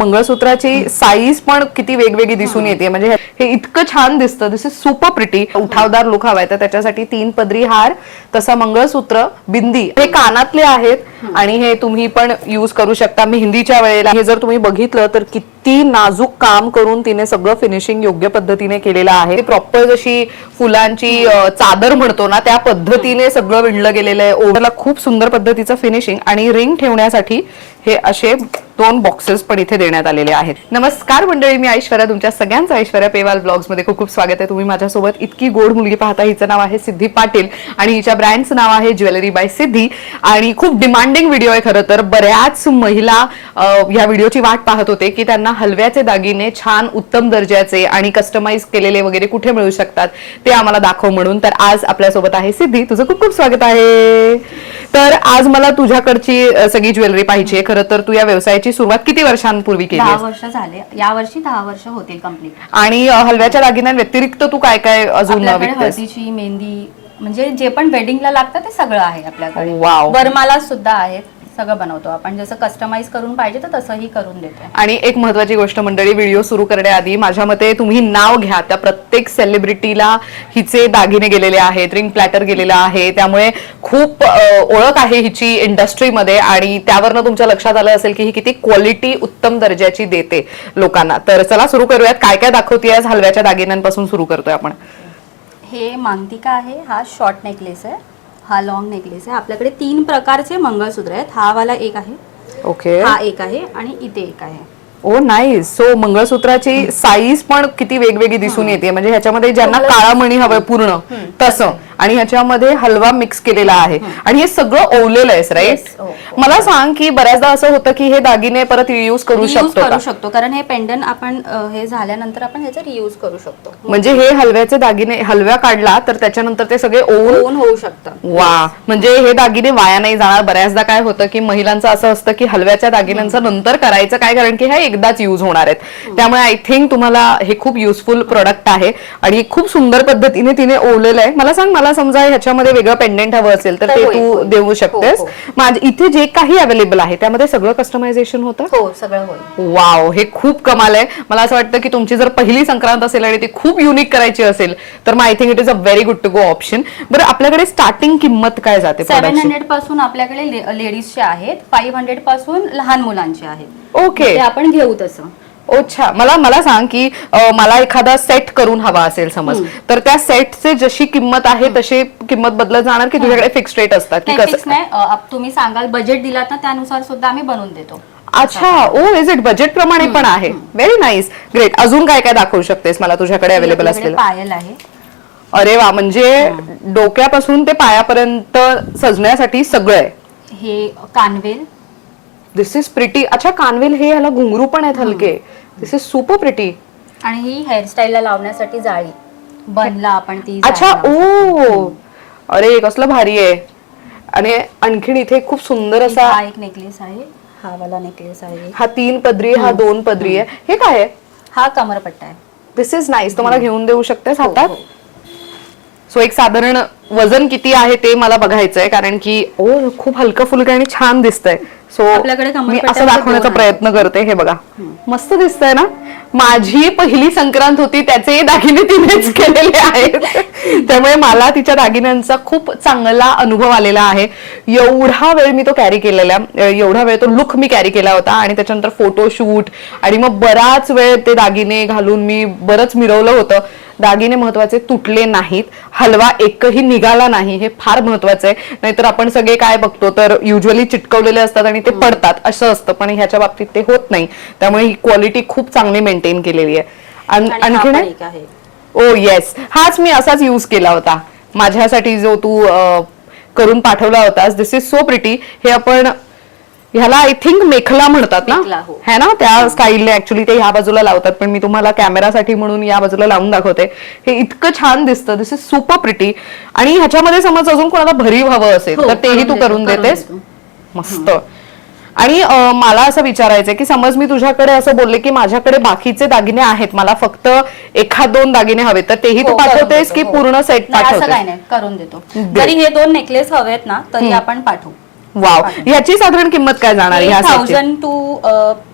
मंगळसूत्राची size पण किती वेगवेगळी दिसून येते, म्हणजे हे इतकं छान दिसतं. दिस इज सुपर प्रिटी. उठावदार लुक हवाय तर त्याच्यासाठी 3 पदरी हार, तसा मंगळसूत्र, बिंदी, हे कानातले आहेत आणि हे तुम्ही पण यूज करू शकता मेहंदीच्या वेळेला. हे जर तुम्ही बघितलं तर किती नाजूक काम करून तिने सगळं फिनिशिंग योग्य पद्धतीने केलेलं आहे. प्रॉपर जशी फुलांची चादर म्हणतो ना त्या पद्धतीने सगळं विणलं गेलेलं आहे. ओढला खूप सुंदर पद्धतीचं फिनिशिंग आणि रिंग ठेवण्यासाठी हे असे 2 बॉक्सेस पण इथे देण्यात आलेले आहेत. नमस्कार मंडळी, मी ऐश्वर्या, तुमच्या सगळ्यांचं ऐश्वर्या पेवाल ब्लॉग्स मध्ये खूप खूप स्वागत आहे. तुम्ही माझ्यासोबत इतकी गोड मुलगी पाहता. हिचं नाव आहे सिद्धी पाटील आणि हिच्या ब्रँडचं नाव आहे ज्वेलरी बाय सिद्धी आणि खूप डिमांडिंग व्हिडिओ आहे. खरं तर बऱ्याच महिला या व्हिडिओची वाट पाहत होते की त्यांना हलव्याचे दागिने छान उत्तम दर्जाचे आणि कस्टमाइज केलेले वगैरे कुठे मिळू शकतात ते आम्हाला दाखव म्हणून. तर आज आपल्यासोबत आहे सिद्धी. तुझं खूप खूप स्वागत आहे. तर आज मला तुझ्याकडची सगळी ज्वेलरी पाहिजे. खरं तर तू या व्यवसायाची सुरुवात किती वर्षांपूर्वी केली? 10 वर्ष झाले. या वर्षी 10 वर्ष होतील कंप्लीट. आणि हलव्याच्या दागिन्यांव्यतिरिक्त तू काय काय अजून हळदीची मेहंदी म्हणजे जे पण वेडिंगला लागतं ते सगळं आहे आपल्याकडे. वाव. वरमाला सुद्धा आहेत. सगळं बनवतो आपण. जसं कस्टमाइज करून पाहिजे तर तसंही करून देतो. आणि एक महत्वाची गोष्ट मंडळी, व्हिडिओ सुरू करण्याआधी माझ्या मते तुम्ही नाव घ्या त्या प्रत्येक सेलिब्रिटीला हिचे दागिने गेलेले आहेत, रिंग प्लॅटर गेलेला आहे, त्यामुळे खूप ओळख आहे हिची इंडस्ट्रीमध्ये आणि त्यावरनं तुमच्या लक्षात आलं असेल की ही किती क्वालिटी उत्तम दर्जाची देते लोकांना. तर चला सुरू करूयात. काय काय दाखवते आज? हलव्याच्या दागिन्यांपासून सुरू करतोय आपण. हे मांगटिका आहे. हा शॉर्ट नेकलेस आहे. हा लॉंग नेकलेस आहे. आपल्याकडे 3 प्रकारचे मंगळसूत्र आहेत. हा वाला एक आहे, ओके, हा एक आहे आणि इथे एक आहे. ओ नाईस. सो मंगळसूत्राची साईज पण किती वेगवेगळी दिसून येते, म्हणजे ह्याच्यामध्ये ज्यांना काळा मणी हवंय पूर्ण तसं आणि ह्याच्यामध्ये हलवा मिक्स केलेला आहे आणि हे सगळं ओवलेलं आहे, राईट? मला सांग की बऱ्याचदा असं होतं की हे दागिने परत रियूज करू शकतो कारण हे पेंडंट आपण हे झाल्यानंतर आपण ह्याचा रियूज करू शकतो. म्हणजे हे हलव्याचे दागिने हलव्या काढला तर त्याच्यानंतर ते सगळे ओवून होऊ शकतं. वा, म्हणजे हे दागिने वाया नाही जाणार. बऱ्याचदा काय होतं की महिलांचं असं असतं की हलव्याच्या दागिन्यांचं नंतर करायचं काय, कारण की हे एकदाच यूज होणार आहेत. त्यामुळे आय थिंक तुम्हाला हे खूप युजफुल प्रोडक्ट आहे आणि खूप सुंदर पद्धतीने तिने ओवलेलं आहे. मला सांग, मला समजा ह्याच्यामध्ये वेगळं पेंडेंट हवं असेल तर ते तू देऊ शकतेस. इथे जे काही अवेलेबल आहे त्यामध्ये सगळं कस्टमायझेशन होतं? हो, सगळं होईल. वाव, हे खूप कमाल आहे. मला असं वाटतं की तुमची जर पहिली संक्रांत असेल आणि ती खूप युनिक करायची असेल तर मग I think it is a very good to go option. बरं, आपल्याकडे स्टार्टिंग किंमत काय जाते? 700 पासून आपल्याकडे लेडीजचे आहेत, 500 पासून लहान मुलांचे आहेत. ओके, आपण घेऊ तसं. अच्छा, मला सांग की मला एखादा सेट करून हवा असेल समज, तर त्या सेटचे जशी किंमत आहे तशी किंमत बदलत जाणार की तुझ्याकडे फिक्स रेट असतात की कसं? नाही, तुम्ही सांगाल बजेट दिलात ना त्यानुसार सुद्धा आम्ही बनवून देतो. अच्छा, ओ इज इट? बजेट प्रमाणे पण आहे. Very nice, great. अजून काय काय दाखवू शकतेस मला तुझ्याकडे अवेलेबल असलेलं? पायल आहे. अरे वा, म्हणजे डोक्यापासून ते पायापर्यंत सजण्यासाठी सगळं आहे. हे कानवेल. दिस इज प्रिटी. अच्छा, कानवेल, हे ह्याला घुंगरू पण आहेत हलके. दिस इज सुपर प्रिटी. आणि ही हेअरस्टाईल ला लावण्यासाठी जाळी बनला आपण ती. अच्छा, ओ अरे कसलं भारी आहे. आणि आणखीन इथे खूप सुंदर असा हा एक नेकलेस आहे. हा वाला नेकलेस आहे. हा 3 पदरी, हा 2 पदरी आहे. हे काय आहे? हा कमरपट्टा आहे. दिस इज नाईस. तुम्हाला घेऊन देऊ शकतेस हातात. सो एक साधारण वजन किती आहे ते मला बघायचंय, कारण की ओ खूप हलकं फुलकं आणि छान दिसतंय. सो मी असं दाखवण्याचा प्रयत्न करते. हे बघा, मस्त दिसतंय ना. माझी पहिली संक्रांत होती, त्याचे दागिने तिनेच केलेले आहेत, त्यामुळे मला तिच्या दागिन्यांचा खूप चांगला अनुभव आलेला आहे. एवढा वेळ मी तो कॅरी केलेला, एवढा वेळ तो लुक मी कॅरी केला होता आणि त्याच्यानंतर फोटोशूट आणि मग बराच वेळ ते दागिने घालून मी बरंच मिरवलं होतं. दागिने महत्वाचे तुटले नाहीत, हलवा एकही निघाला नाही, हे फार महत्वाचं आहे. नाहीतर आपण सगळे काय बघतो तर युजली चिटकवलेले असतात आणि ते पडतात, असं असतं. पण ह्याच्या बाबतीत ते होत नाही, त्यामुळे ही क्वालिटी खूप चांगली मेंटेन केलेली आहे. आणखी ओ येस, हाच मी असाच यूज केला होता माझ्यासाठी जो तू करून पाठवला होतास. दिस इज सो प्रिटी. हे आपण ह्याला आय थिंक मेखला म्हणतात ना, है ना? त्या स्टाईलने ऍक्च्युली ते ह्या बाजूला लावतात, पण मी तुम्हाला कॅमेरासाठी म्हणून या बाजूला लावून दाखवते. हे इतकं छान दिसतं. दिस इज सुपर प्रिटी. आणि ह्याच्यामध्ये समज अजून कोणाला भरीव हवं असेल तर तेही तू करून देतेस. मस्त. आणि मला असं विचारायचंय की समज मी तुझ्याकडे असं बोलले की माझ्याकडे बाकीचे दागिने आहेत, मला फक्त 1-2 दागिने हवे, तर तेही तू पाठवतेस की पूर्ण सेट पाठवतेस? असं काय नाही, करून देतो. जरी हे 2 नेकलेस हवेत ना तरी आपण पाठवू. वाव, ह्याची साधारण किंमत काय जाणार ह्या सेटची? 1000 टू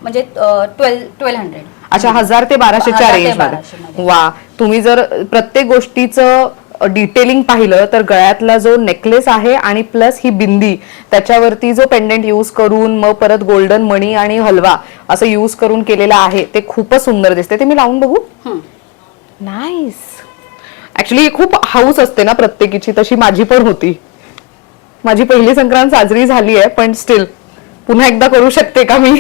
म्हणजे 1200. अच्छा, 1000 ते 1200च्या 1000 ते रेंज 1200 मध्ये. वा, तुम्ही जर प्रत्येक गोष्टीचं डिटेलिंग पाहिलं तर गळ्यातला जो नेकलेस आहे आणि प्लस ही बिंदी, त्याच्यावरती जो पेंडेंट युज करून मग परत गोल्डन मणी आणि हलवा असं युज करून केलेला आहे ते खूपच सुंदर दिसते. ते मी लावून बघू? नाईस. ऍक्च्युली खूप हाऊस असते ना प्रत्येकीची, तशी माझी पण होती. माझी पहिली संक्रांत साजरी झाली आहे पण स्टील पुन्हा एकदा करू शकते का मी?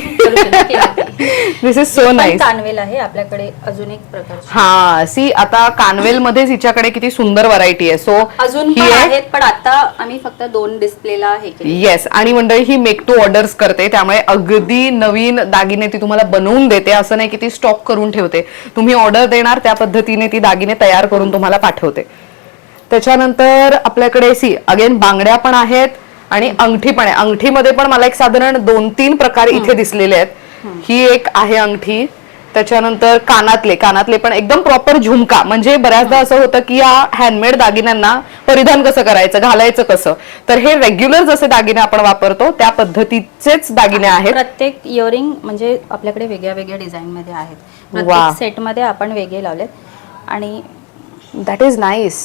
दिस इज सो नाईस. कानवेल आहे आपल्याकडे अजून एक प्रकार. हा, सी आता कानवेल मध्येच हिच्याकडे किती सुंदर व्हरायटी आहे. सो अजून पण आहेत पण आता आम्ही फक्त 2 डिस्प्लेला हे केले. येस, आणि मंडळी ही मेक टू ऑर्डर्स करते त्यामुळे अगदी नवीन दागिने ती तुम्हाला बनवून देते. असं नाही की ती स्टॉक करून ठेवते. तुम्ही ऑर्डर देणार त्या पद्धतीने ती दागिने तयार करून तुम्हाला पाठवते. त्याच्यानंतर आपल्याकडे सी अगेन बांगड्या पण आहेत आणि अंगठी पण आहे. अंगठीमध्ये पण मला एक साधारण 2-3 प्रकार इथे दिसलेले आहेत. ही एक आहे अंगठी. त्याच्यानंतर कानातले पण एकदम प्रॉपर झुमका. म्हणजे बऱ्याचदा असं होतं की या हँडमेड दागिन्यांना परिधान कसं करायचं, घालायचं कसं, तर हे रेग्युलर जसे दागिने आपण वापरतो त्या पद्धतीचेच दागिने आहेत. प्रत्येक इयरिंग म्हणजे आपल्याकडे वेगळ्या वेगळ्या डिझाईन मध्ये आहेत. प्रत्येक सेट मध्ये आपण वेगळे लावलेत आणि दॅट इज नाईस.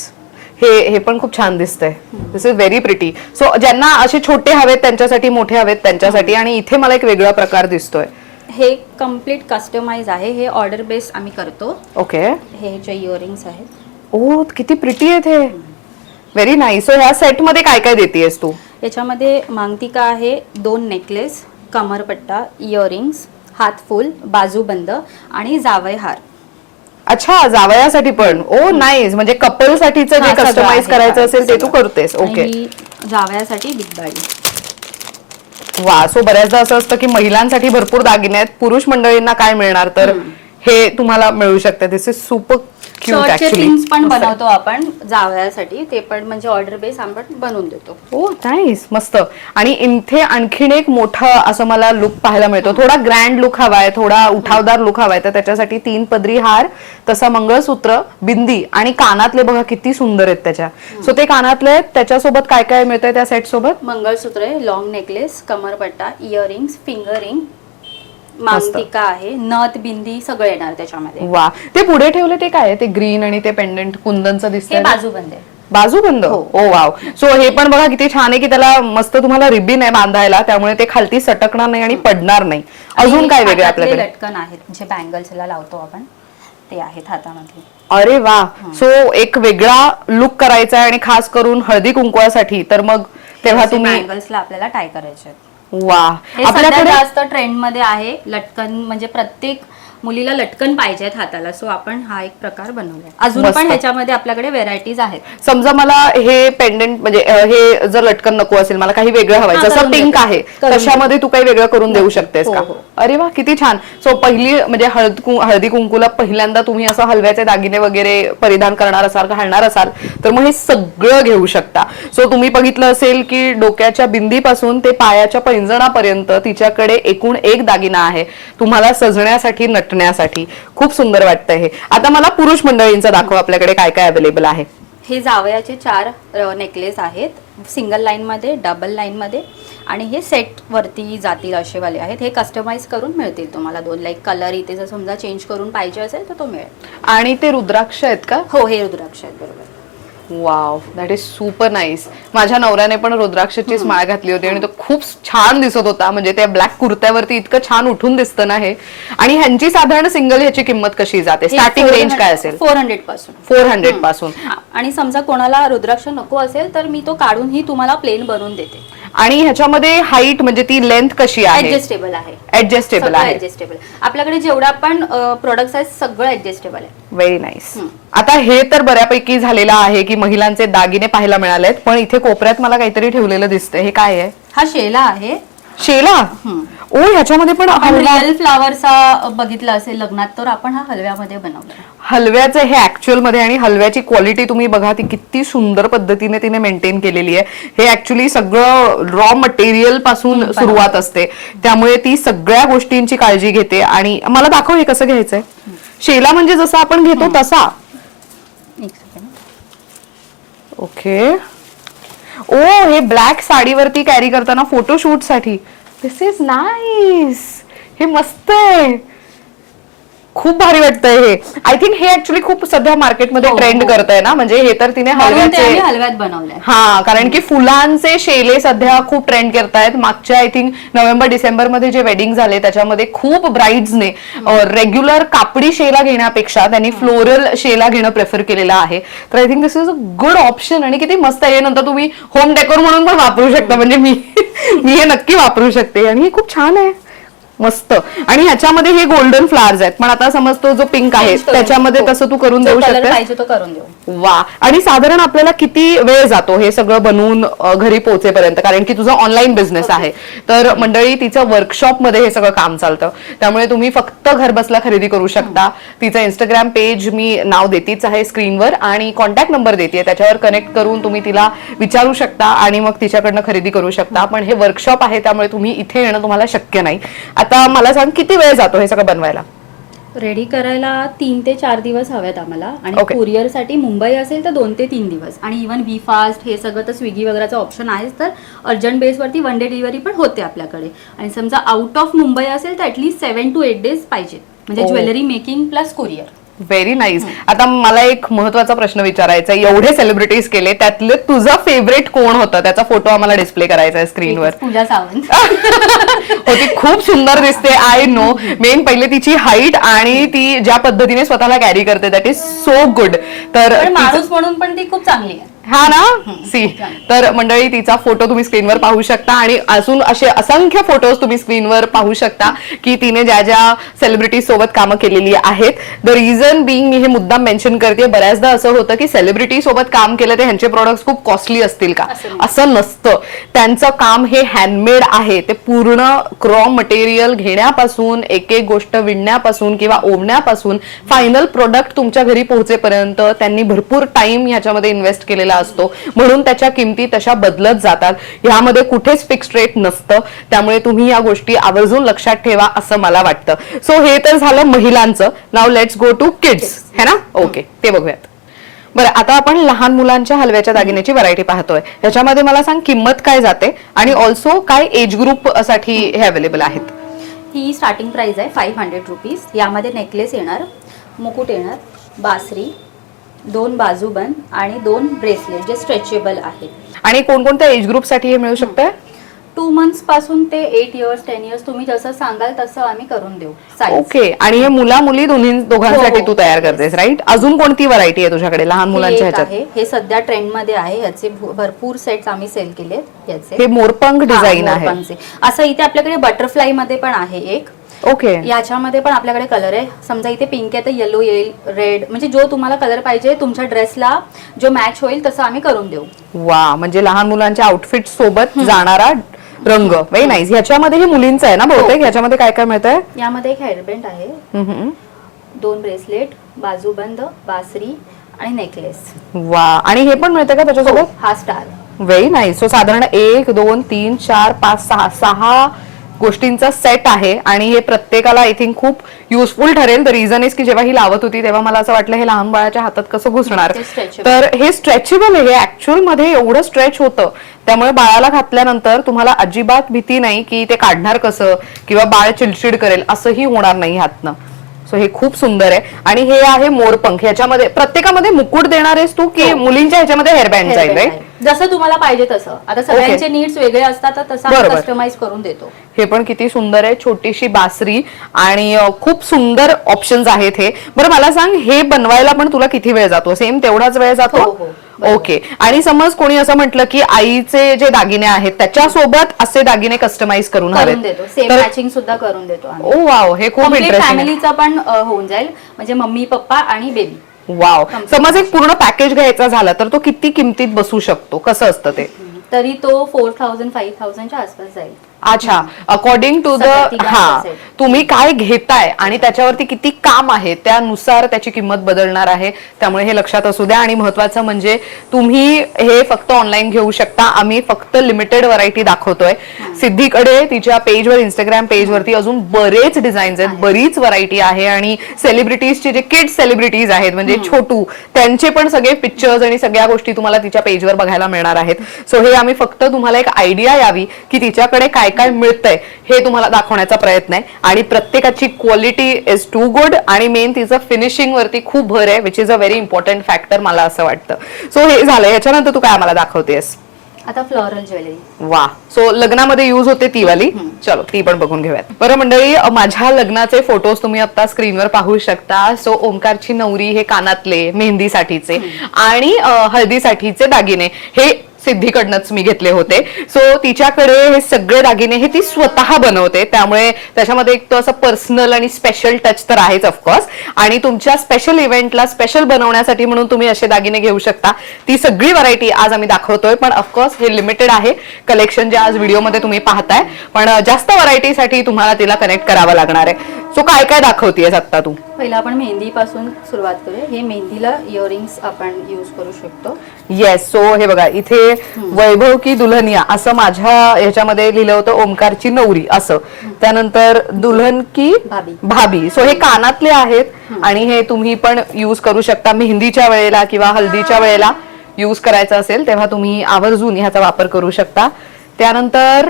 हे पण खूप छान दिसतंय. दिस इज व्हेरी प्रिटी. सो ज्यांना असे छोटे हवेत त्यांच्यासाठी, मोठे हवेत त्यांच्यासाठी. आणि इथे मला एक वेगळा प्रकार दिसतोय. हे कम्प्लीट कस्टमाइज आहे. हे ऑर्डर बेस आम्ही करतो. ओके. हे जे इयरिंग्स आहेत. ओ, किती प्रिटी आहेत हे. Very nice. सो ह्या सेट मध्ये काय काय देतेस तू? याच्यामध्ये मांगटिका आहे, 2 नेकलेस, कमरपट्टा, इयरिंग्स, हातफुल, बाजूबंद आणि जावई हार. अच्छा, जावयासाठी पण. ओ नाईस. म्हणजे कपल साठीचं जे कस्टमाइज करायचं असेल ते तू करतेस. ओके. जावयासाठी बिगबाई. वा, सो बऱ्याचदा असं असतं की महिलांसाठी भरपूर दागिने आहेत, पुरुष मंडळींना काय मिळणार, तर हे तुम्हाला मिळू शकते. This is super cute. Actually pins पण बनवतो आपण जावयासाठी, ते पण म्हणजे ऑर्डर बेस आपण बनवून देतो. ओ नाईस, मस्त. आणि इथे आणखीन एक मोठा असं मला लुक पाहायला मिळतो. थोडा ग्रँड लुक हवाय, थोडा उठावदार लुक हवाय, तर त्याच्यासाठी 3 पदरी हार, तसा मंगळसूत्र, बिंदी आणि कानातले बघा किती सुंदर आहेत त्याच्या. सो ते कानातले आहेत. त्याच्यासोबत काय काय मिळतंय त्या सेट सोबत? मंगळसूत्र आहे, लॉंग नेकलेस, कमरपट्टा, इयरिंग्स, फिंगरिंग, मांगटिका आहे, नथ, बिंदी सगळं येणार त्याच्यामध्ये. वा, ते पुढे ठेवले ते काय? ते ग्रीन आणि ते पेंडंट कुंदनचं दिसतंय. बाजूबंद आहे. बाजूबंद. ओ वाव. सो हे पण बघा किती छान आहे की त्याला मस्त तुम्हाला रिबीन आहे बांधायला, त्यामुळे ते खालती सटकणार नाही आणि पडणार नाही. अजून काय वेगळे आपल्याकडे? लटकन आहेत जे बँगल्सला लावतो आपण, ते आहेत हातामध्ये. अरे वा. सो एक वेगळा लुक करायचा आहे आणि खास करून हळदी कुंकवासाठी, तर मग तेव्हा तुम्ही बँगल्सला आपल्याला टाय करायचे आहेत. वा, आपल्याकडे जास्त ट्रेंड मध्ये आहे लटकन. म्हणजे प्रत्येक मुलीला लटकन पाहिजेत हाताला, सो आपण हा एक प्रकार बनवलाय. अजून पण ह्याच्यामध्ये आपल्याकडे व्हेरायटीज आहेत. समजा मला हे पेंडेंट म्हणजे हे जर लटकन नको असेल, मला काही वेगळं हवंय, जसं पिंक आहे तशामध्ये तू काही वेगळं करून देऊ शकतेस का? अरे वा, किती छान. सो पहिली म्हणजे हळदी कुंकूला पहिल्यांदा तुम्ही असं हलव्याचे दागिने वगैरे परिधान करणार असाल, घालणार असाल, तर मग हे सगळं घेऊ शकता. सो तुम्ही बघितलं असेल की डोक्याच्या बिंदीपासून ते पायाच्या पैंजणापर्यंत तिच्याकडे एकूण एक दागिना आहे तुम्हाला सजण्यासाठी, नटण्यासाठी. खूप सुंदर वाटतंय हे. आता मला पुरुष मंडळींचा दाखव, आपल्याकडे काय काय अवेलेबल आहे. हे जावयाचे 4 नेकलेस आहेत, सिंगल लाईन मध्ये, डबल लाईन मध्ये, आणि हे सेट वरती जातील असेवाले आहेत. हे कस्टमाइज करून मिळतील तुम्हाला 2. लाईक कलर इथे जर समजा चेंज करून पाहिजे असेल तर तो मिळेल. आणि ते रुद्राक्ष आहेत का? हो, हे रुद्राक्ष आहेत. बरोबर. Wow, that is super nice. माझ्या नवऱ्याने पण रुद्राक्षाचीच माळ घातली होती आणि तो खूप छान दिसत होता. म्हणजे त्या ब्लॅक कुर्त्यावरती इतकं छान उठून दिसतं ना हे. आणि ह्यांची साधारण सिंगल ह्याची किंमत कशी जाते? स्टार्टिंग रेंज काय असेल? 400 पासून. 400 पासून. आणि समजा कोणाला रुद्राक्ष नको असेल तर मी तो काढूनही तुम्हाला प्लेन बनवून देते. आणि ह्याच्यामध्ये हाईट म्हणजे ती लेंथ कशी आहे? ऍडजस्टेबल आहे. ऍडजस्टेबल आहे. ऍडजस्टेबल. आपल्याकडे जेवढा पण प्रोडक्ट्स आहेत सगळं ऍडजस्टेबल आहे. Very nice. आता हे तर बऱ्यापैकी झालेलं आहे की महिलांचे दागिने पाहायला मिळालेत, पण इथे कोपऱ्यात मला काहीतरी ठेवलेलं दिसतंय. हे काय आहे? हा शेला आहे. शेला. ओ, ह्याच्यामध्ये पण रिअल फ्लावरचा बघितला असेल लग्नात, तर आपण हा हलव्यामध्ये बनवला. हलव्याचं हे ऍक्च्युअल मध्ये, आणि हलव्याची क्वालिटी तुम्ही बघा ती किती सुंदर पद्धतीने तिने मेंटेन केलेली आहे. हे ऍक्च्युली सगळं रॉ मटेरियल पासून सुरुवात असते, त्यामुळे ती सगळ्या गोष्टींची काळजी घेते. आणि मला दाखव हे कसं घ्यायचंय. शेला म्हणजे जसं आपण घेतो तसा. एक सेकंड. ओके. ओ हे ब्लॅक साडीवरती कॅरी करताना फोटोशूट साठी. दिस इज नाईस. हे मस्त आहे. खूप भारी वाटतंय हे. आय थिंक हे ऍक्च्युली खूप सध्या मार्केटमध्ये ट्रेंड करत आहे ना, म्हणजे हे तर तिने हलव्यात बनवलंय. हा, कारण की फुलांचे शेले सध्या खूप ट्रेंड करतायत. मागच्या आय थिंक नोव्हेंबर डिसेंबर मध्ये जे वेडिंग झाले त्याच्यामध्ये खूप ब्राईड्सने रेग्युलर कापडी शेला घेण्यापेक्षा त्यांनी फ्लोरल शेला घेणं प्रेफर केलेलं आहे. तर I think this is a good option आणि किती मस्त आहे. नंतर तुम्ही होम डेकोर म्हणून पण वापरू शकता. म्हणजे मी हे नक्की वापरू शकते आणि हे खूप छान आहे. मस्त. आणि ह्याच्यामध्ये हे गोल्डन फ्लावर्स आहेत, पण आता समज तो जो पिंक आहे त्याच्यामध्ये तसं तू करून देऊ शकते. वा. आणि साधारण आपल्याला किती वेळ जातो हे सगळं बनवून घरी पोहोचेपर्यंत, कारण की तुझा ऑनलाईन बिझनेस आहे. तर मंडळी तिचं वर्कशॉप मध्ये हे सगळं काम चालतं, त्यामुळे तुम्ही फक्त घर बसला खरेदी करू शकता. तिचं इंस्टाग्राम पेज मी नाव देतीच आहे स्क्रीनवर आणि कॉन्टॅक्ट नंबर देते, त्याच्यावर कनेक्ट करून तुम्ही तिला विचारू शकता आणि मग तिच्याकडनं खरेदी करू शकता. पण हे वर्कशॉप आहे त्यामुळे तुम्ही इथे येणं तुम्हाला शक्य नाही. आता मला सांग किती वेळ जातो हे सगळं बनवायला? रेडी करायला 3 ते 4 दिवस हवेत आम्हाला. आणि कुरिअर साठी मुंबई असेल तर 2 ते 3 दिवस. आणि इव्हन वी फास्ट हे सगळं तर स्विगी वगैरेचं ऑप्शन आहेच. तर अर्जंट बेसवरती 1 डे डिलिव्हरी पण होते आपल्याकडे. आणि समजा आउट ऑफ मुंबई असेल तर ऍटलीस्ट 7 to 8 days पाहिजे. म्हणजे jewellery making plus courier. Very nice. आता मला एक महत्वाचा प्रश्न विचारायचा आहे. एवढे सेलिब्रिटीज केले, त्यातले तुझा फेवरेट कोण होता? त्याचा फोटो आम्हाला डिस्प्ले करायचा आहे स्क्रीनवर. पूजा सावंत. हो, ती खूप सुंदर दिसते. I know. मेन पहिले तिची हाईट आणि ती ज्या पद्धतीने स्वतःला कॅरी करते दॅट इज सो गुड. तर माणूस म्हणून पण ती खूप चांगली आहे. हा ना. सी. तर मंडळी तिचा फोटो तुम्ही स्क्रीनवर पाहू शकता आणि अजून असे असंख्य फोटोज तुम्ही स्क्रीनवर पाहू शकता की तिने ज्या ज्या सेलिब्रिटी सोबत कामं केलेली आहेत. द रिझन बिंग मी हे मुद्दाम मेन्शन करते, बऱ्याचदा असं होतं की सेलिब्रिटी सोबत काम केलं ते ह्यांचे प्रोडक्ट्स खूप कॉस्टली असतील का? असं नसतं. त्यांचं काम हे हँडमेड आहे. ते पूर्ण रॉ मटेरियल घेण्यापासून, एक एक गोष्ट विणण्यापासून किंवा ओवण्यापासून फायनल प्रोडक्ट तुमच्या घरी पोहोचेपर्यंत त्यांनी भरपूर टाइम ह्याच्यामध्ये इन्व्हेस्ट केलेला असतो. म्हणून त्याच्या किमती तशा बदलत जातात. ह्यामध्ये कुठेच फिक्स रेट नसतं. त्यामुळे तुम्ही या गोष्टी आवर्जून लक्षात ठेवा असं मला वाटतं. सो हे तर झालं महिलांचं. नाव लेट्स गो टू किड्स, है ना? ओके, ते बघूयात. बरं, आता आपण लहान मुलांच्या हलव्याच्या दागिन्याची व्हरायटी पाहतोय. ह्याच्यामध्ये मला सांग किंमत काय जाते आणि ऑल्सो काय एज ग्रुप साठी हे अवेलेबल आहेत? ही स्टार्टिंग प्राइस आहे 500 रुपीज. यामध्ये नेकलेस येणार, मुकुट येणार, बासरी, 2 बाजूबंद आणि 2 ब्रेसलेट जे स्ट्रेचेबल आहेत. आणि कोणकोणत्या एज ग्रुप साठी हे मिळू शकतं? 2 months पासून ते 8 years 10 years तुम्ही जसं सांगाल तसं आम्ही करून देऊ. ओके. आणि हे मुला मुली दोघांसाठी तू तयार करतेस, राईट? अजून कोणती व्हरायटी आहे तुझ्याकडे लहान मुलांच्या ह्याच्यात? हे सध्या ट्रेंड मध्ये आहे. याचे भरपूर सेट्स आम्ही सेल केले. हे मोरपंख डिझाईन आहे. असं इथे आपल्याकडे बटरफ्लाय मध्ये पण आहे एक. ओके. याच्यामध्ये पण आपल्याकडे कलर आहे. समजा इथे पिंक आहे तर येलो येईल, रेड, म्हणजे जो तुम्हाला कलर पाहिजे तुमच्या ड्रेसला जो मॅच होईल तसं आम्ही करून देऊ. वा, म्हणजे लहान मुलांच्या आउटफिट सोबत जाणारा रंग. Very nice. ह्याच्यामध्ये हे मुलींचं आहे ना बहुतेक? ह्याच्यामध्ये काय काय मिळतंय? यामध्ये एक हेअरबँड आहे, 2 ब्रेसलेट, बाजूबंद, बासरी आणि नेकलेस. वा. आणि हे पण मिळतं का त्याच्यासोबत? हा स्टार. Very nice. सो साधारण 1 2 3 4 5 6 गोष्टींचा सेट आहे आणि हे प्रत्येकाला आय थिंक खूप युजफुल ठरेल. द रिझन इज की जेव्हा ही लावत होती तेव्हा मला असं वाटलं हे लहान बाळाच्या हातात कसं घुसणार. तर हे स्ट्रेचेबल आहे. हे ऍक्च्युअल मध्ये एवढं स्ट्रेच होतं, त्यामुळे बाळाला घातल्यानंतर तुम्हाला अजिबात भीती नाही की ते काढणार कसं किंवा बाळ चिडचिड करेल असंही होणार नाही ह्यातनं. सो हे खूप सुंदर आहे. आणि हे आहे मोरपंख. ह्याच्यामध्ये प्रत्येकामध्ये मुकुट देणार आहेस तू की मुलींच्या ह्याच्यामध्ये हेअरबँड जाईल? राईट, जसं तुम्हाला पाहिजे तसं. आता सगळ्यांचे नीड्स वेगळे असतात तर तसं कस्टमाइज करून देतो. हे पण किती सुंदर आहे. छोटीशी बासरी आणि खूप सुंदर ऑप्शन्स आहेत हे. बरं मला सांग, हे बनवायला पण तुला किती वेळ जातो? सेम तेवढाच वेळ जातो? ओके. आणि समज कोणी असं म्हटलं की आईचे जे दागिने आहेत त्याच्यासोबत असे दागिने कस्टमाइज करून देतो, सेम मॅचिंग सुद्धा करून देतो. ओ वाव, हे खूप इंटरेस्टिंग. फॅमिलीचा पण होऊन जाईल, म्हणजे मम्मी पप्पा आणि बेबी. वाव. समज एक पूर्ण पॅकेज घ्यायचा झाला तर तो किती किमतीत बसू शकतो? कसं असतं ते? तरी तो 4000 5000 च्या आसपास जाईल. अच्छा, अकॉर्डिंग टू द सगळ्या तिघांचा हा set. तुम्ही काय घेताय आणि त्याच्यावरती किती काम आहे त्यानुसार त्याची किंमत बदलणार आहे. त्यामुळे हे लक्षात असू द्या. आणि महत्वाचं म्हणजे तुम्ही हे फक्त ऑनलाईन घेऊ शकता. आम्ही फक्त लिमिटेड व्हरायटी दाखवतोय. सिद्धीकडे तिच्या पेजवर, इंस्टाग्राम पेजवरती अजून बरेच डिझाईन्स आहेत, बरीच व्हरायटी आहे. आणि सेलिब्रिटीजचे जे किड्स सेलिब्रिटीज आहेत म्हणजे छोटू, त्यांचे पण सगळे पिक्चर्स आणि सगळ्या गोष्टी तुम्हाला तिच्या पेजवर बघायला मिळणार आहेत. सो हे आम्ही फक्त तुम्हाला एक आयडिया यावी की तिच्याकडे काय काय मिळतंय हे तुम्हाला दाखवण्याचा प्रयत्न आहे. आणि प्रत्येकाची क्वालिटी इज टू गुड आणि मेन तिचं फिनिशिंग वरती खूप भर आहे, which is a very important factor मला असं वाटतं. सो हे झालं. याच्यानंतर तू काय आम्हाला दाखवतेस? आता फ्लोरल ज्वेलरी. वा, सो लग्नामध्ये यूज होते ती वाली. चलो ती पण बघून घेऊयात. बरं मंडळी, माझ्या लग्नाचे फोटोज तुम्ही आता स्क्रीनवर पाहू शकता. सो ओमकारची नवरी हे कानातले मेहंदीसाठीचे आणि हळदीसाठीचे दागिने हे सिद्धीकडनंच मी घेतले होते. सो तिच्याकडे हे सगळे दागिने हे ती स्वतः बनवते, त्यामुळे त्याच्यामध्ये एक तो असं पर्सनल आणि स्पेशल टच तर आहेच ऑफकोर्स. आणि तुमच्या स्पेशल इव्हेंटला स्पेशल बनवण्यासाठी म्हणून तुम्ही असे दागिने घेऊ शकता. ती सगळी व्हरायटी आज आम्ही दाखवतोय, पण ऑफकोर्स हे लिमिटेड आहे कलेक्शन जे आज व्हिडिओमध्ये तुम्ही पाहताय. पण जास्त व्हरायटीसाठी तुम्हाला तिला कनेक्ट करावं लागणार आहे. सो काय काय दाखवतेस आता तू? पहिला आपण मेहंदी पासून सुरुवात करूया. हे मेहंदीला इयरिंग्स आपण यूज करू शकतो. येस, सो हे बघा इथे वैभव की दुल्हनिया असं माझ्या ह्याच्यामध्ये लिहिलं होतं, ओमकारची नवरी असं. त्यानंतर दुल्हन की भाभी. सो हे कानातले आहेत आणि हे तुम्ही पण यूज करू शकता मेहंदीच्या वेळेला किंवा हल्दीच्या वेळेला यूज करायचं असेल तेव्हा तुम्ही आवर्जून ह्याचा वापर करू शकता. त्यानंतर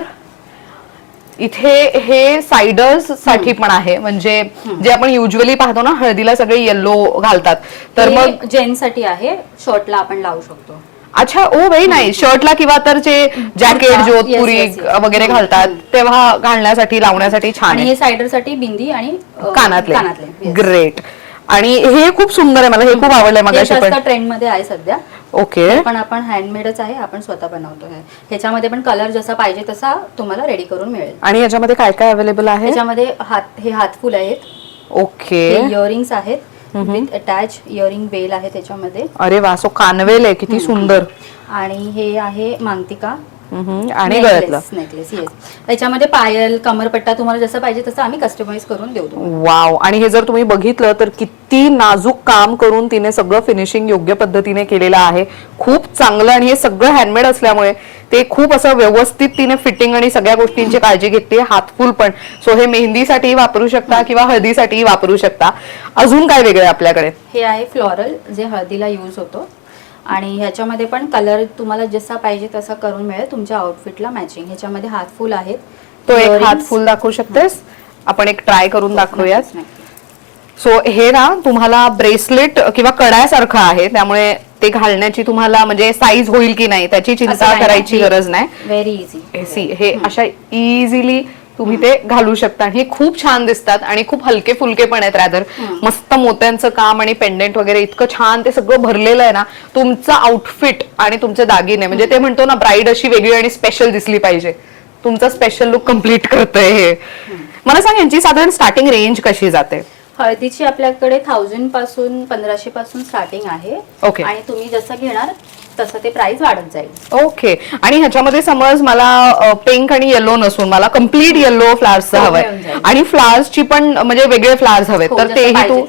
इथे हे साइडर्स साठी पण आहे, म्हणजे जे आपण युजली पाहतो ना हळदीला सगळे येलो घालतात, तर मग जेंट्स साठी आहे, शर्टला आपण लावू शकतो. अच्छा, ओ व्हेरी नाईस. शर्टला किंवा तर जे जॅकेट जोधपुरी वगैरे घालतात तेव्हा घालण्यासाठी लावण्यासाठी छान आणि आहे. हे साइडर साठी बिंदी आणि कानातले. ग्रेट. आणि हे खूप सुंदर आहे, मला हे खूप आवडलंय. मगाशी पण ट्रेंड मध्ये आहे सध्या. ओके. पण आपण हँडमेडच आहे, आपण स्वतः बनवतो. ह्याच्यामध्ये पण कलर जसा पाहिजे तसा तुम्हाला रेडी करून मिळेल. आणि याच्यामध्ये काय काय अवेलेबल आहे? ह्याच्यामध्ये हे हातफुल आहेत. ओके. इयरिंग्स आहेत, विथ अटॅच इयरिंग वेल आहे त्याच्यामध्ये. अरे वा, सो कानवेल आहे, किती सुंदर. आणि हे आहे मांगटिका आणि गळ्यातलं नेकलेस. येस, त्याच्यामध्ये पायल, कमरपट्टा तुम्हाला जसं पाहिजे तसं आम्ही कस्टमाइज करून देऊ. वाव. आणि हे जर तुम्ही बघितलं तर किती नाजूक काम करून तिने सगळं फिनिशिंग योग्य पद्धतीने केलेलं आहे, खूप चांगलं. आणि हे सगळं हँडमेड असल्यामुळे ते खूप असं व्यवस्थित तिने फिटिंग आणि सगळ्या गोष्टींची काळजी घेतली. हातफुल पण. सो हे मेहंदीसाठी वापरू शकता किंवा हळदीसाठी वापरू शकता. अजून काय वेगळं आपल्याकडे? हे आहे फ्लोरल, जे हळदीला यूज होतो. आणि ह्याच्यामध्ये पण कलर तुम्हाला जसा पाहिजे तसा करून मिळेल तुमच्या आउटफिटला मॅचिंग. ह्याच्यामध्ये हातफुल आहेत. तो एक हातफुल दाखवू शकतेस? आपण एक ट्राय करून दाखवूयात. सो हे ना तुम्हाला ब्रेसलेट किंवा कड्यासारखं आहे, त्यामुळे ते घालण्याची तुम्हाला म्हणजे साईज होईल की नाही त्याची चिंता करायची गरज नाही. Very easy. हे अशा इझिली तुम्ही ते घालू शकता. हे खूप छान दिसतात आणि खूप हलके फुलके पण आहेत. रादर मस्त मोत्यांचं काम आणि पेंडेंट वगैरे इतकं छान ते सगळं भरलेलं आहे ना. तुमचं आउटफिट आणि तुमचे दागिने म्हणजे ते म्हणतो ना ब्राईड अशी वेगळी आणि स्पेशल दिसली पाहिजे, तुमचा स्पेशल लुक कम्प्लीट करतंय हे. मला सांग, यांची साधारण स्टार्टिंग रेंज कशी जाते? हळदीची आपल्याकडे 1000 पासून 1500 पासून स्टार्टिंग आहे. ओके. आणि तुम्ही जसं घेणार तसं ते प्राइस वाढत जाईल. ओके. आणि ह्याच्यामध्ये समज मला पिंक आणि येलो नसून मला कम्प्लीट येलो फ्लावर्स हवंय आणि फ्लावर्सची पण म्हणजे वेगळे फ्लावर्स हवेत, तर तेही तू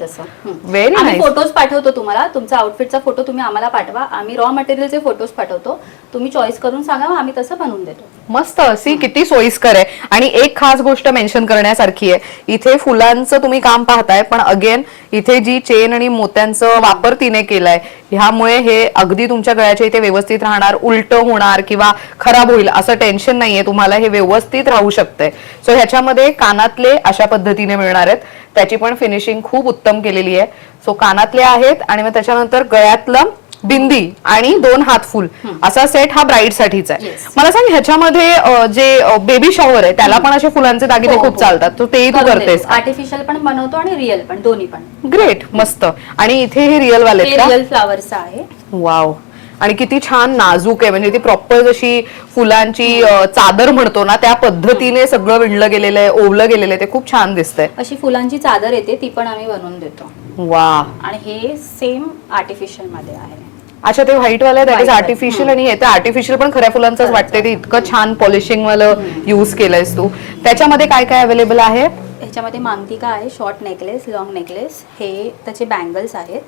व्हेरी नाईस. फोटोज पाठवतो तुम्हाला, तुमचा आउटफिटचा फोटो तुम्ही आम्हाला पाठवा, आम्ही रॉ मटेरियलचे फोटोज पाठवतो, तुम्ही चॉईस करून सांगा, आम्ही तसं बनवून देतो. मस्त. सी किती सोयीस्कर आहे. आणि एक खास गोष्ट मेन्शन करण्यासारखी आहे, इथे फुलांचं तुम्ही काम पाहताय पण अगेन इथे जी चेन आणि मोत्यांचं वापर तिने केलाय, ह्यामुळे हे अगदी तुमच्या गळ्याच्या इथे व्यवस्थित राहणार, उलट होणार किंवा खराब होईल असं टेन्शन नाहीये तुम्हाला, हे व्यवस्थित राहू शकते. सो ह्याच्यामध्ये कानातले अशा पद्धतीने मिळणार आहेत, त्याची पण फिनिशिंग खूप उत्तम केलेली आहे. सो कानातले आहेत आणि मग त्याच्यानंतर गळ्यातलं बिंदी आणि 2 हातफुल असा सेट हा ब्राईड साठीच आहे. मला सांग, ह्याच्यामध्ये जे बेबी शॉवर आहे त्याला पण असे फुलांचे दागिने खूप चालतात, तो तेही तू करतेस? आर्टिफिशियल पण बनवतो आणि रिअल पण, दोन्ही पण. ग्रेट, मस्त. आणि इथे हे रिअल वाले रिअल फ्लावर्स आहे. वाव. आणि किती छान नाजूक आहे, म्हणजे ती प्रॉपर जशी फुलांची चादर म्हणतो ना त्या पद्धतीने सगळं विणलं गेलेलं आहे, ओवलं गेलेलं आहे, ते खूप छान दिसतंय. अशी फुलांची चादर येते, ती पण आम्ही बनवून देतो. वा. आणि हे सेम आर्टिफिशियल मध्ये आहे. अच्छा ते व्हाईट वाला दॅट इज White आर्टिफिशियल आणि हे तर आर्टिफिशियल पण खऱ्या फुलांचंच वाटतंय ते इतकं छान पॉलिशिंग वालं यूज केलंयस तू. त्याच्यामध्ये काय काय अवेलेबल आहे? ह्याच्यामध्ये मांगटिका आहे, शॉर्ट नेकलेस, लॉंग नेकलेस, हे त्याचे बँगल्स आहेत,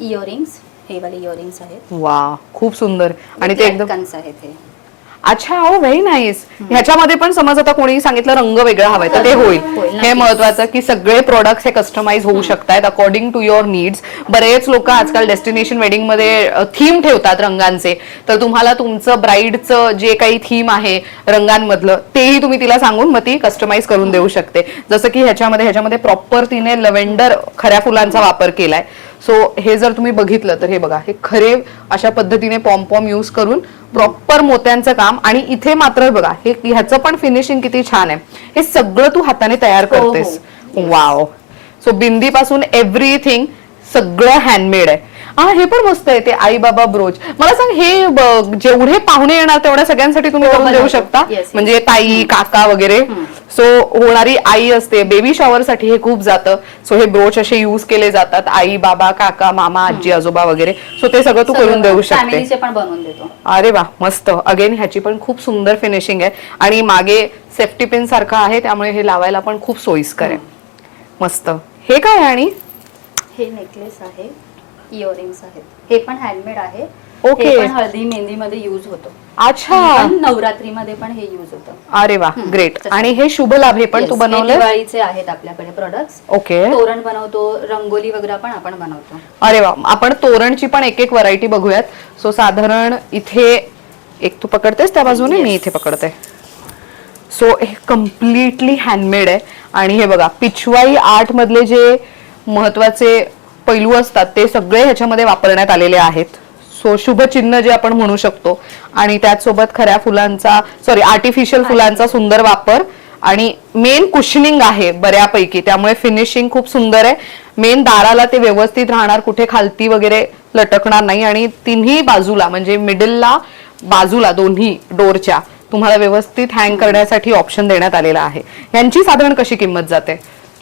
इयरिंग्स, हे वाले इयरिंग्स आहेत. वा खूप सुंदर. आणि ते एकदम लटकन्स आहेत हे. अच्छा हो व्हेरी नाईस. ह्याच्यामध्ये पण समज आता कोणी सांगितलं रंग वेगळा हवाय तर ते होईल. हे महत्वाचं की सगळे प्रोडक्ट्स हे कस्टमाइज होऊ शकतात अकॉर्डिंग टू युअर नीड्स. बरेच लोक आजकाल डेस्टिनेशन वेडिंग मध्ये थीम ठेवतात रंगांचे, तर तुम्हाला तुमचं ब्राईडचं जे काही थीम आहे रंगांमधलं तेही तुम्ही तिला सांगून मग ती कस्टमाइज करून देऊ शकते. जसं की ह्याच्यामध्ये प्रॉपर तिने लव्हेंडर खऱ्या फुलांचा वापर केलाय. सो हे जर तुम्ही बघितलं तर हे बघा हे खरे अशा पद्धतीने पॉम यूज करून प्रॉपर मोत्यांचं काम. आणि इथे मात्र बघा हे ह्याचं पण फिनिशिंग किती छान आहे. हे सगळं तू हाताने तयार करतेस. वाव. सो बिंदी पासून एव्हरीथिंग सगळं हँडमेड आहे. हे पण मस्त आहे ते आई बाबा ब्रोच. मला सांग हे जेवढे पाहुणे येणार तेवढ्या सगळ्यांसाठी तुम्ही करून देऊ शकता? म्हणजे ताई काका वगैरे. सो होणारी आई असते बेबी शॉवर साठी हे खूप जातं. सो हे ब्रोच असे युज केले जातात आई बाबा काका मामा आजी आजोबा वगैरे. सो ते सगळं तू करून देऊ शकते. पण बनवून देतो. अरे वा मस्त. अगेन ह्याची पण खूप सुंदर फिनिशिंग आहे आणि मागे सेफ्टी पिन सारखं आहे त्यामुळे हे लावायला पण खूप सोयीस्कर आहे. मस्त. हे काय आहे? आणि हे नेकलेस आहे, इयरिंग्स आहेत, हे पण हँडमेड आहे. ओके. हे पण हळदी मेहंदी मध्ये युज होतो. अच्छा. नवरात्री मध्ये पण हे युज होतं. अरे वा ग्रेट. आणि हे शुभ लाभ हे पण तू बनवले? दिवाळीचे आहेत आपल्याकडे प्रोडक्ट्स. ओके. तोरण बनवतो, रंगोली वगैरे पण आपण बनवतो. अरे वा. आपण तोरणची पण एक एक व्हरायटी बघूयात. सो साधारण इथे एक तू पकडतेस त्या बाजूने मी इथे पकडते. सो हे कम्प्लिटली हँडमेड आहे. आणि हे बघा पिछवाई आर्ट मधले जे महत्वाचे पैलू असतात ते सगळे ह्याच्यामध्ये वापरण्यात आलेले आहेत. सो शुभ चिन्ह जे आपण म्हणू शकतो आणि त्याचसोबत खऱ्या फुलांचा आर्टिफिशियल फुलांचा सुंदर वापर आणि मेन कुशनिंग आहे बऱ्यापैकी त्यामुळे फिनिशिंग खूप सुंदर आहे. मेन दाराला ते व्यवस्थित राहणार, कुठे खालती वगैरे लटकणार नाही. आणि तिन्ही बाजूला म्हणजे मिडलला बाजूला दोन्ही डोरच्या तुम्हाला व्यवस्थित हँग करण्यासाठी ऑप्शन देण्यात आलेला आहे. यांची साधारण कशी किंमत जाते?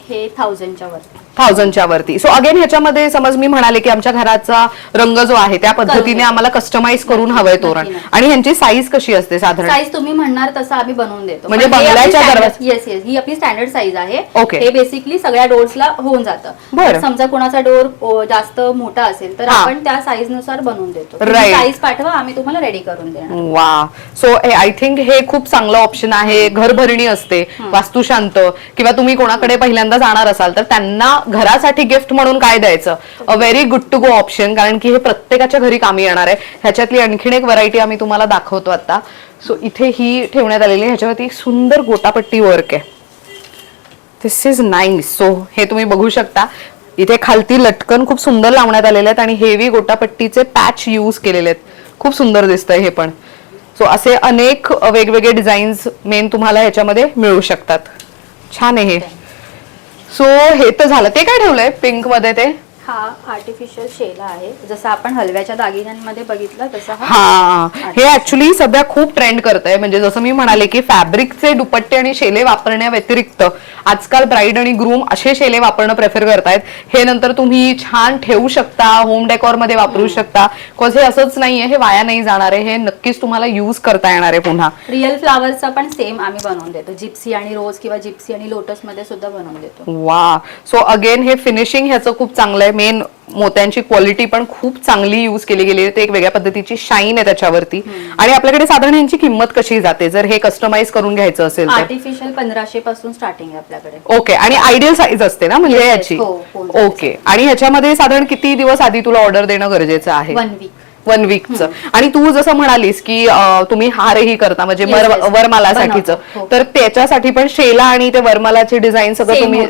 हे 1000च्या वरती. 1000च्या वरती. सो अगेन ह्याच्यामध्ये समज मी म्हणाले की आमच्या घराचा रंग जो आहे त्या पद्धतीने आम्हाला कस्टमाइज करून हवंय तोरण. आणि ह्यांची साईज कशी असते साधारण? साईज तुम्ही म्हणणार तसं आम्ही बनवून देतो. म्हणजे बंगल्याच्या दरवाजा. येस ही आपली स्टँडर्ड साईज आहे. ओके. हे बेसिकली सगळ्या डोर्सला होऊन जातं. समजा कोणाचा डोर जास्त मोठा असेल तर आपण त्या साईज नुसार बनवून देतो. साईज पाठवा आम्ही तुम्हाला रेडी करून देणार. वा. सो आय थिंक हे खूप चांगलं ऑप्शन आहे. घरभरणी असते, वास्तुशांत किंवा तुम्ही कोणाकडे पहिल्यांदा जाणार असाल तर त्यांना घरासाठी गिफ्ट म्हणून काय द्यायचं, a very good to go option. कारण की हे प्रत्येकाच्या घरी कामी येणार आहे. ह्याच्यातली आणखीन एक व्हरायटी आम्ही तुम्हाला दाखवतो आता. सो इथे ही ठेवण्यात आलेली आहे. ह्याच्यावरती सुंदर गोटापट्टी वर्क आहे. दिस इज नाईस. सो हे तुम्ही बघू शकता. इथे खालती लटकन खूप सुंदर लावण्यात आलेले आहेत आणि हेवी गोटापट्टीचे पॅच यूज केलेले आहेत. खूप सुंदर दिसतंय हे पण. सो असे अनेक वेगवेगळे डिझाईन्स मेन तुम्हाला ह्याच्यामध्ये मिळू शकतात. छान आहे हे. सो हे तर झालं. ते काय ठेवलंय पिंक मध्ये? ते हा आर्टिफिशियल शेला आहे. जसं आपण हलव्याच्या दागिन्यांमध्ये बघितलं तसं हे ऍक्च्युली सध्या खूप ट्रेंड करतंय. म्हणजे जसं मी म्हणाले की फॅब्रिकचे दुपट्टे आणि शेले वापरण्या व्यतिरिक्त आजकाल ब्राईड आणि ग्रूम असे शेले वापरणं प्रेफर करतायत. हे नंतर तुम्ही छान ठेवू शकता, होम डेकोर मध्ये वापरू शकता. बिकॉज हे असंच नाहीये, हे वाया नाही जाणार आहे. हे नक्कीच तुम्हाला युज करता येणार आहे पुन्हा. रिअल फ्लावर्सचा पण सेम आम्ही बनवून देतो. जिप्सी आणि रोज किंवा जिप्सी आणि लोटस मध्ये सुद्धा बनवून देतो. वा. सो अगेन हे फिनिशिंग ह्याचं खूप चांगलं आहे. मेन मोत्यांची क्वालिटी पण खूप चांगली यूज केली गेली आहे. ते एक वेगळ्या पद्धतीची शाईन आहे त्याच्यावरती. आणि आपल्याकडे साधारण यांची किंमत कशी जाते जर हे कस्टमाइज करून घ्यायचं असेल तर? आर्टिफिशियल 1500 पासून स्टार्टिंग आहे आपल्याकडे. ओके. आणि आयडियल साईज असते ना म्हणजे याची? ओके. आणि ह्याच्यामध्ये साधारण किती दिवस आधी तुला ऑर्डर देणं गरजेचं आहे? 1 वीक. 1 वीकचं. आणि तू जसं म्हणालीस की तुम्ही हारही करता म्हणजे वरमालासाठीच, तर त्याच्यासाठी पण शेला आणि ते वरमालाची डिझाईन सगळं तुम्ही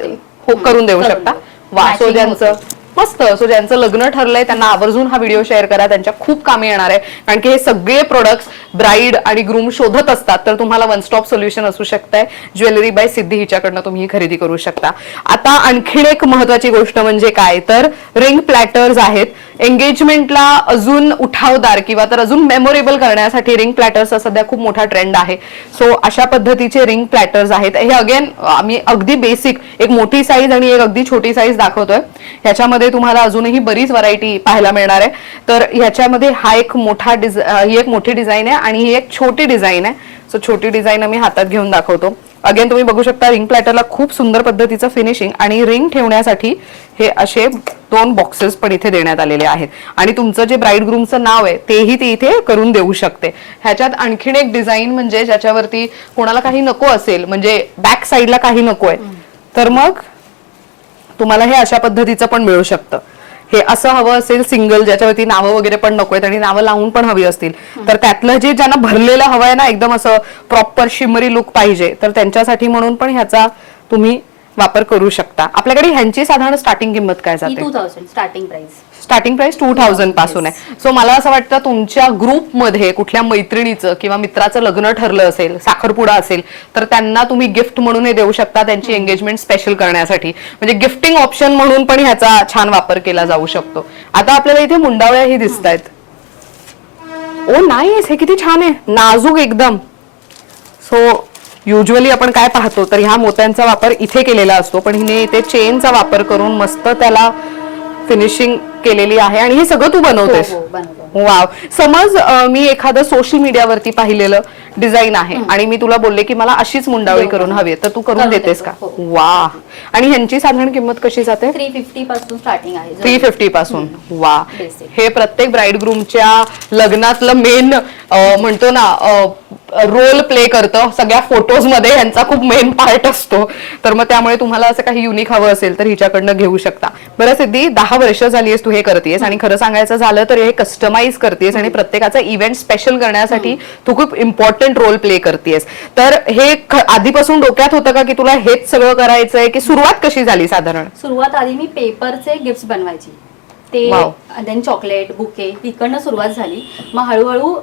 करून देऊ शकता? वा. सो ज्यांचं मस्त. सो ज्यांचं लग्न ठरलंय त्यांना आवर्जून हा व्हिडिओ शेअर करा. त्यांच्या खूप कामी येणार आहे. कारण की हे सगळे प्रोडक्ट्स ब्राईड आणि ग्रूम शोधत असतात तर तुम्हाला वन स्टॉप सोल्युशन असू शकतंय. ज्वेलरी बाय सिद्धी हिच्याकडनं तुम्ही खरेदी करू शकता. आता आणखीन एक महत्वाची गोष्ट म्हणजे काय तर रिंग प्लॅटर्स आहेत. एंगेजमेंटला अजून उठावदार किंवा तर अजून मेमोरेबल करण्यासाठी रिंग प्लॅटर्सचा सध्या खूप मोठा ट्रेंड आहे. सो अशा पद्धतीचे रिंग प्लॅटर्स आहेत. हे अगेन आम्ही अगदी बेसिक एक मोठी साईज आणि एक अगदी छोटी साईज दाखवतोय. ह्याच्यामध्ये ह्याच्यामध्ये तुम्हाला अजूनही बरीच व्हरायटी पाहायला मिळणार आहे. तर ह्याच्यामध्ये ही एक मोठी डिझाईन आहे आणि ही एक छोटी डिझाईन आहे. सो छोटी डिझाईन मी हातात घेऊन दाखवतो. अगेन तुम्ही बघू शकता रिंग प्लॅटरला खूप सुंदर पद्धतीचं फिनिशिंग आणि रिंग ठेवण्यासाठी हे असे 2 बॉक्सेस पण इथे देण्यात आलेले आहेत. आणि तुमचं जे ब्राईड ग्रूमचं नाव आहे तेही ती इथे करून देऊ शकते. ह्याच्यात आणखीन एक डिझाईन म्हणजे ज्याच्यावरती कोणाला काही नको असेल, म्हणजे बॅक साईडला काही नकोय, तर मग तुम्हाला हे अशा पद्धतीचं पण मिळू शकतं. हे असं हवं असेल सिंगल, ज्याच्यावरती नावं वगैरे पण नकोय आणि नावं लावून पण हवी असतील, तर त्यातलं जे ज्यांना भरलेलं हवंय ना, एकदम असं प्रॉपर शिमरी लुक पाहिजे, तर त्यांच्यासाठी म्हणून पण ह्याचा तुम्ही वापर करू शकता. आपल्याकडे ह्यांची साधारण स्टार्टिंग किंमत काय जाते? 2000 स्टार्टिंग प्राइस. स्टार्टिंग प्राइस 2000 पासून आहे. सो मला असं वाटतं तुमच्या ग्रुपमध्ये कुठल्या मैत्रिणीचं किंवा मित्राचं लग्न ठरलं असेल, साखरपुडा असेल, तर त्यांना तुम्ही गिफ्ट म्हणून हे देऊ शकता त्यांची एंगेजमेंट स्पेशल करण्यासाठी. म्हणजे गिफ्टिंग ऑप्शन म्हणून पण ह्याचा छान वापर केला जाऊ शकतो. आता आपल्याला इथे मुंडावळ्याही दिसत आहेत. ओ नाईस, हे किती छान आहे, नाजूक एकदम. सो युजली आपण काय पाहतो तर ह्या मोत्यांचा वापर इथे केलेला असतो, पण हिने इथे चेनचा वापर करून मस्त त्याला फिनिशिंग केलेली आहे. आणि हे सगळं तू बनवतेस? वाव. समज मी एखादं सोशल मीडियावरती पाहिलेलं डिझाईन आहे आणि मी तुला बोलले की मला अशीच मुंडावळी करून हवी, तर तू करून देतेस का? वा. आणि ह्यांची साधारण किंमत कशी जाते? 350 पासून स्टार्टिंग आहे. 350 पासून. वा. हे प्रत्येक ब्राईड ग्रूमच्या लग्नातलं मेन म्हणतो ना रोल प्ले करतं. सगळ्या फोटोज मध्ये ह्यांचा खूप मेन पार्ट असतो. तर मग त्यामुळे तुम्हाला असं काही युनिक हवं असेल तर हिच्याकडनं घेऊ शकता. बरं सिद्धी, 10 वर्ष झाली आहेस तू हे करतेस आणि खरं सांगायचं झालं तर हे कस्टमाइज करतेस आणि प्रत्येकाचा इव्हेंट स्पेशल करण्यासाठी तू खूप इम्पॉर्टंट रोल प्ले करतेस. तर हे आधीपासून डोक्यात होतं का की तुला हेच सगळं करायचंय, की सुरुवात कशी झाली साधारण? सुरुवात आधी मी पेपरचे गिफ्ट बनवायची, ते देन चॉकलेट बुके इकडनं सुरुवात झाली. मग हळूहळू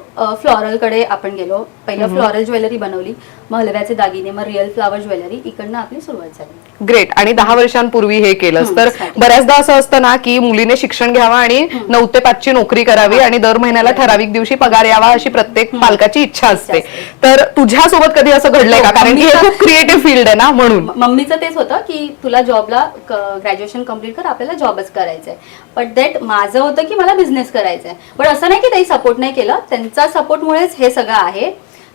फ्लॉरल कडे आपण गेलो. पहिलं फ्लॉरल ज्वेलरी बनवली, मग हलव्याचे दागिने, मग रिअल फ्लावर ज्वेलरी, इकडनं आपली सुरुवात झाली. ग्रेट. आणि 10 वर्षांपूर्वी हे केलंस. तर बऱ्याचदा असं असतं ना की मुलीने शिक्षण घ्यावा आणि 9 ते 5 ची नोकरी करावी आणि दर महिन्याला ठराविक दिवशी पगार यावा अशी प्रत्येक पालकाची इच्छा असते. तर तुझ्यासोबत कधी असं घडलंय का? कारण की हे खूप क्रिएटिव्ह फील्ड आहे ना, म्हणून. मम्मीचं तेच होतं की तुला जॉबला ग्रॅज्युएशन कम्प्लीट कर, आपल्याला जॉबच करायचंय. बट दॅट माझं होतं की मला बिझनेस करायचा आहे. पण असं नाही की त्यांनी सपोर्ट नाही केलं, त्यांचा सपोर्टमुळेच हे सगळं आहे.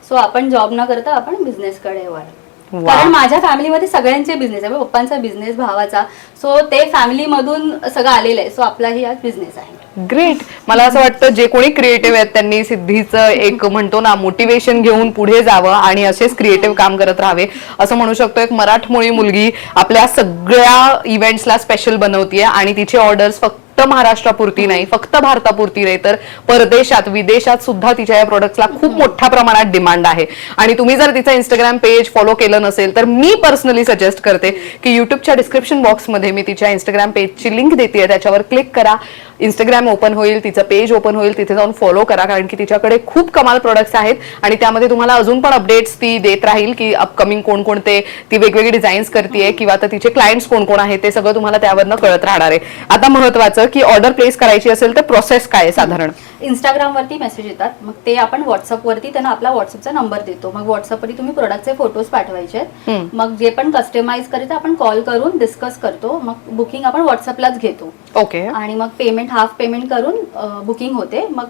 सो आपण जॉब न करता आपण बिझनेस कडे वळलो. कारण माझ्या फॅमिलीमध्ये सगळ्यांचे बिझनेस आहे, पप्पांचा बिझनेस, भावाचा. सो ते फॅमिली मधून सगळं आलेलं आहे. सो आपलाही आज बिझनेस आहे. ग्रेट. मला असं वाटतं जे कोणी क्रिएटिव्ह आहेत त्यांनी सिद्धीचं एक म्हणतो ना मोटिवेशन घेऊन पुढे जावं आणि असेच क्रिएटिव्ह काम करत राहावे. असं म्हणू शकतो एक मराठमोळी मुलगी आपल्या सगळ्या इव्हेंट्सला स्पेशल बनवतीये आणि तिचे ऑर्डर्स फक्त महाराष्ट्रापुरती नाही, फक्त भारतापुरती नाही, तर परदेशात विदेशात सुद्धा तिच्या या प्रोडक्ट्सला खूप मोठ्या प्रमाणात डिमांड आहे. आणि तुम्ही जर तिचं इंस्टाग्राम पेज फॉलो केलं नसेल तर मी पर्सनली सजेस्ट करते की युट्यूबच्या डिस्क्रिप्शन बॉक्समध्ये मी तिच्या इंस्टाग्राम पेजची लिंक देते, त्याच्यावर क्लिक करा, इंस्टाग्राम ओपन होईल, तिचं पेज ओपन होईल, तिथे जाऊन फॉलो करा. कारण की तिच्याकडे खूप कमाल प्रोडक्ट्स आहेत आणि त्यामध्ये तुम्हाला अजून पण अपडेट्स ती देत राहील की अपकमिंग कोणकोणते ती वेगवेगळे डिझाईन्स करते किंवा तर तिचे क्लायंट्स कोण कोण आहेत ते सगळं तुम्हाला त्यावरनं कळत राहणार आहे. आता महत्वाचं की ऑर्डर प्लेस करायची असेल तर प्रोसेस काय आहे साधारण? इंस्टाग्राम वरती मेसेज येतात, मग ते आपण व्हॉट्सअप वरती त्यांना आपला व्हॉट्सअपचा नंबर देतो. मग व्हॉट्सअप वरती तुम्ही प्रोडक्टचे फोटोज पाठवायचे. मग जे पण कस्टमाइज करायचं आपण कॉल करून डिस्कस करतो. मग बुकिंग आपण व्हॉट्सअपलाच घेतो. ओके. आणि मग पेमेंट हाफ पेमेंट करून बुकिंग होते. मग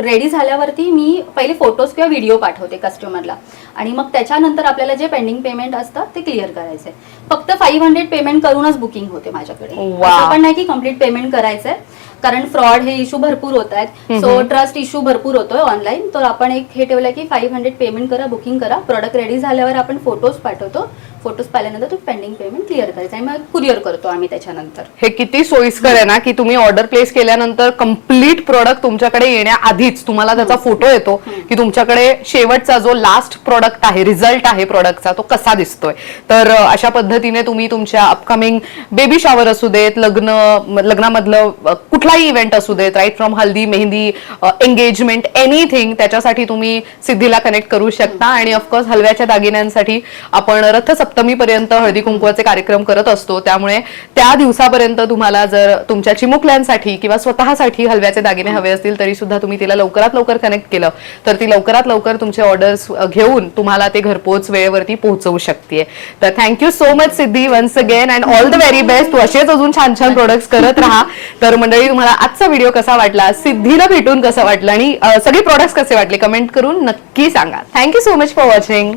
रेडी झाल्यावरती मी पहिले फोटोज किंवा व्हिडिओ पाठवते कस्टमरला आणि मग त्याच्यानंतर आपल्याला जे पेंडिंग पेमेंट असतं ते क्लिअर करायचंय. फक्त 500 पेमेंट करूनच बुकिंग होते माझ्याकडे. असं पण नाही की कम्प्लीट पेमेंट करायचंय, कारण फ्रॉड हे इश्यू भरपूर होत आहेत. सो ट्रस्ट इश्यू भरपूर होतोय ऑनलाईन. तर आपण एक हे ठेवलं की 500 पेमेंट करा, बुकिंग करा. प्रोडक्ट रेडी झाल्यावर आपण फोटोज पाठवतो. फोटोज पाहिल्यानंतर तो पेंडिंग पेमेंट क्लिअर करायचं आणि मग कुरिअर करतो आम्ही त्याच्यानंतर. हे किती सोयीस्कर आहे ना की तुम्ही ऑर्डर प्लेस केल्यानंतर कम्प्लीट प्रोडक्ट तुमच्याकडे येण्याआधीच तुम्हाला त्याचा फोटो येतो की तुमच्याकडे शेवटचा जो लास्ट प्रोडक्ट आहे, रिझल्ट आहे प्रोडक्टचा, तो कसा दिसतोय. तर अशा पद्धतीने तुम्ही तुमच्या अपकमिंग बेबी शॉवर असू देत, लग्नामधलं कुठलाही इव्हेंट असू देत, right from haldi, mehendi, engagement, anything, त्याच्यासाठी तुम्ही सिद्धीला कनेक्ट करू शकता. आणि ऑफकोर्स हलव्याच्या दागिन्यांसाठी आपण रथसप्तमीपर्यंत हळदी कुंकवाचे कार्यक्रम करत असतो. त्यामुळे त्या दिवसापर्यंत तुम्हाला जर तुमच्या चिमुकल्यांसाठी किंवा स्वतःसाठी हलव्याचे दागिने हवे असतील तरी सुद्धा तुम्ही तिला लवकरात लवकर कनेक्ट केलं तर ती लवकरात लवकर तुमचे ऑर्डर्स घेऊन तुम्हाला ते घरपोच वेळेवरती पोहोचवू शकते. तर thank you so much Siddhi once again and all the very best. तू असेच अजून छान छान प्रोडक्ट्स करत राहा. तर मंडळी, तुम्हाला आजचा व्हिडिओ कसा वाटला, सिद्धीला भेटून कसं वाटलं आणि सगळे प्रोडक्ट्स कसे वाटले कमेंट करून नक्की सांगा. Thank you so much for watching.